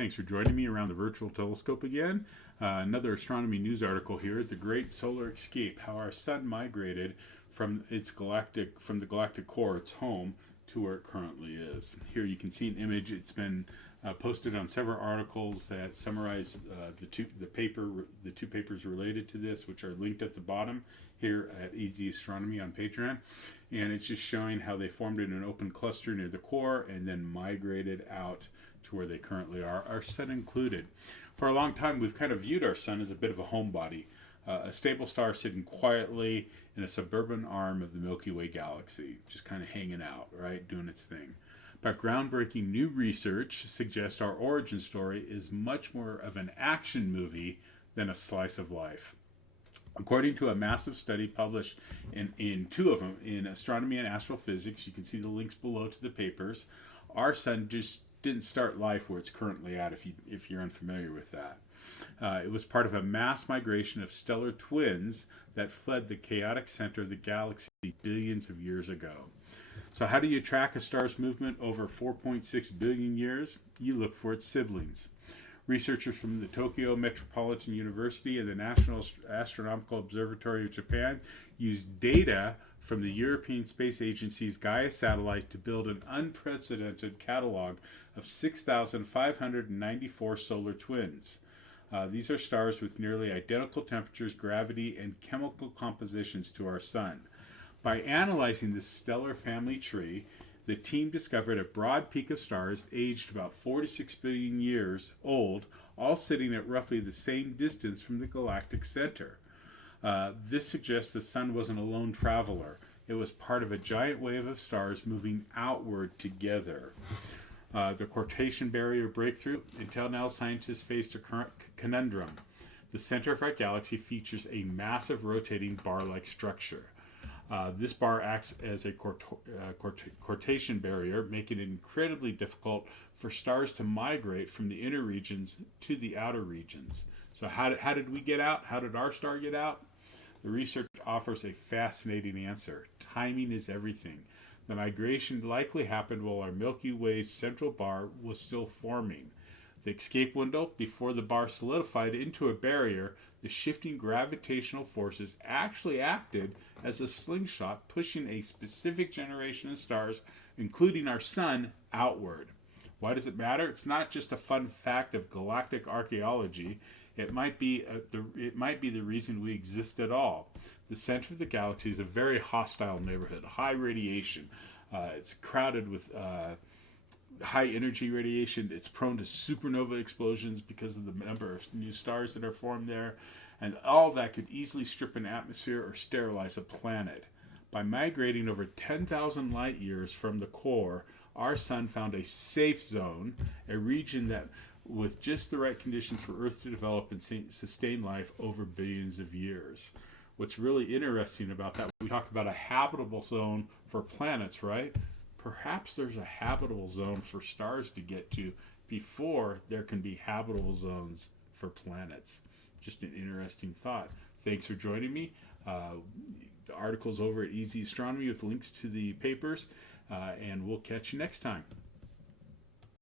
Thanks for joining me around the virtual telescope again. Another astronomy news article here, The Great Solar Escape, how our sun migrated from the galactic core, its home, to where it currently is. Here you can see an image. It's been posted on several articles that summarize the two papers related to this, which are linked at the bottom here at Eadsy Astronomy on Patreon. And it's just showing how they formed in an open cluster near the core and then migrated out to where they currently are, our sun included. For a long time, we've kind of viewed our sun as a bit of a homebody, a stable star sitting quietly in a suburban arm of the Milky Way galaxy, just kind of hanging out, right, doing its thing. But groundbreaking new research suggests our origin story is much more of an action movie than a slice of life. According to a massive study published in two of them, in Astronomy and Astrophysics, you can see the links below to the papers, our sun just didn't start life where it's currently at, if you're unfamiliar with that. It was part of a mass migration of stellar twins that fled the chaotic center of the galaxy billions of years ago. So how do you track a star's movement over 4.6 billion years? You look for its siblings. Researchers from the Tokyo Metropolitan University and the National Astronomical Observatory of Japan used data from the European Space Agency's Gaia satellite to build an unprecedented catalog of 6,594 solar twins. These are stars with nearly identical temperatures, gravity, and chemical compositions to our sun. By analyzing this stellar family tree, the team discovered a broad peak of stars aged about 46 billion years old, all sitting at roughly the same distance from the galactic center. This suggests the sun wasn't a lone traveler. It was part of a giant wave of stars moving outward together. The quotation barrier breakthrough. Until now, scientists faced a conundrum. The center of our galaxy features a massive rotating bar-like structure. This bar acts as a quotation barrier, making it incredibly difficult for stars to migrate from the inner regions to the outer regions. So how did we get out? How did our star get out? The research offers a fascinating answer. Timing is everything. The migration likely happened while our Milky Way's central bar was still forming. The escape window, before the bar solidified into a barrier, the shifting gravitational forces actually acted as a slingshot, pushing a specific generation of stars, including our sun, outward. Why does it matter? It's not just a fun fact of galactic archaeology. It might be the reason we exist at all. The center of the galaxy is a very hostile neighborhood, high radiation. It's crowded with high energy radiation. It's prone to supernova explosions because of the number of new stars that are formed there. And all that could easily strip an atmosphere or sterilize a planet. By migrating over 10,000 light years from the core, our sun found a safe zone, a region that with just the right conditions for Earth to develop and sustain life over billions of years. What's really interesting about that, we talked about a habitable zone for planets, right? Perhaps there's a habitable zone for stars to get to before there can be habitable zones for planets. Just an interesting thought. Thanks for joining me. The article's over at Eadsy Astronomy with links to the papers, and we'll catch you next time.